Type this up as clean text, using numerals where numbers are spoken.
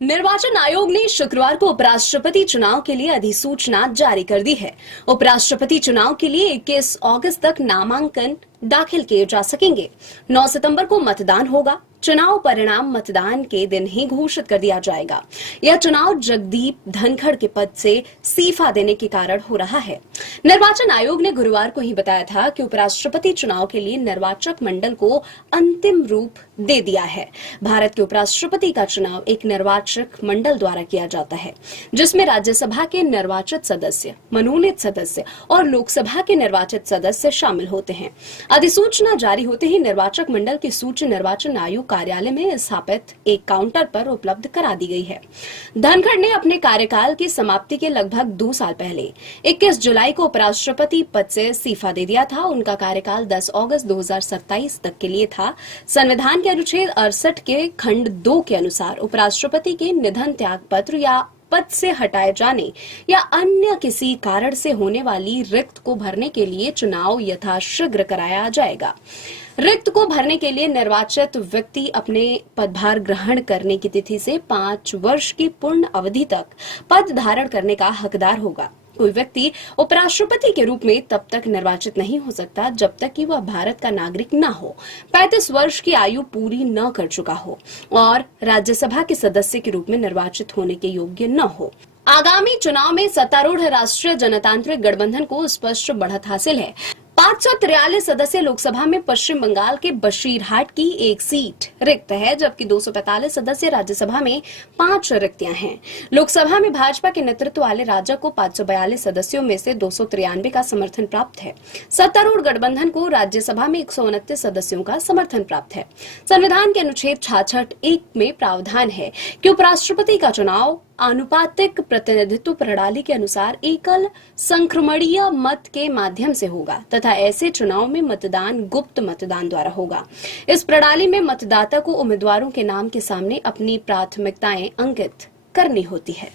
निर्वाचन आयोग ने शुक्रवार को उपराष्ट्रपति चुनाव के लिए अधिसूचना जारी कर दी है। उपराष्ट्रपति चुनाव के लिए 21 अगस्त तक नामांकन दाखिल किए जा सकेंगे। 9 सितंबर को मतदान होगा। चुनाव परिणाम मतदान के दिन ही घोषित कर दिया जाएगा। यह चुनाव जगदीप धनखड़ के पद से इस्तीफा देने के कारण हो रहा है। निर्वाचन आयोग ने गुरुवार को ही बताया था कि उपराष्ट्रपति चुनाव के लिए निर्वाचक मंडल को अंतिम रूप दे दिया है। भारत के उपराष्ट्रपति का चुनाव एक निर्वाचक मंडल द्वारा किया जाता है, जिसमें राज्यसभा के निर्वाचित सदस्य, मनोनीत सदस्य और लोकसभा के निर्वाचित सदस्य शामिल होते हैं। अधिसूचना जारी होते ही निर्वाचक मंडल की सूची निर्वाचन आयोग कार्यालय में स्थापित एक काउंटर पर उपलब्ध करा दी गई है। धनखड़ ने अपने कार्यकाल की समाप्ति के लगभग 2 साल पहले 21 जुलाई को उपराष्ट्रपति पद से इस्तीफा दे दिया था। उनका कार्यकाल 10 अगस्त 2027 तक के लिए था। संविधान के अनुच्छेद 68 के खंड 2 के अनुसार उपराष्ट्रपति के निधन, त्याग पत्र या पद से हटाए जाने या अन्य किसी कारण से होने वाली रिक्त को भरने के लिए चुनाव यथाशीघ्र कराया जाएगा। रिक्त को भरने के लिए निर्वाचित व्यक्ति अपने पदभार ग्रहण करने की तिथि से 5 वर्ष की पूर्ण अवधि तक पद धारण करने का हकदार होगा। कोई व्यक्ति उपराष्ट्रपति के रूप में तब तक निर्वाचित नहीं हो सकता जब तक कि वह भारत का नागरिक न हो, 35 वर्ष की आयु पूरी न कर चुका हो और राज्यसभा के सदस्य के रूप में निर्वाचित होने के योग्य न हो। आगामी चुनाव में सत्तारूढ़ राष्ट्रीय जनतांत्रिक गठबंधन को स्पष्ट बढ़त हासिल है। 543 सदस्य लोकसभा में पश्चिम बंगाल के बशीरहाट की एक सीट रिक्त है, जबकि 245 सदस्य राज्यसभा में 5 रिक्तियां हैं। लोकसभा में भाजपा के नेतृत्व वाले राजग को 542 सदस्यों में से 293 का समर्थन प्राप्त है। सत्तारूढ़ गठबंधन को राज्यसभा में 129 सदस्यों का समर्थन प्राप्त है। संविधान के अनुच्छेद 66(1) में प्रावधान है कि उपराष्ट्रपति का चुनाव आनुपातिक प्रतिनिधित्व प्रणाली के अनुसार एकल संक्रमणीय मत के माध्यम से होगा तथा ऐसे चुनाव में मतदान गुप्त मतदान द्वारा होगा। इस प्रणाली में मतदाता को उम्मीदवारों के नाम के सामने अपनी प्राथमिकताएं अंकित करनी होती है।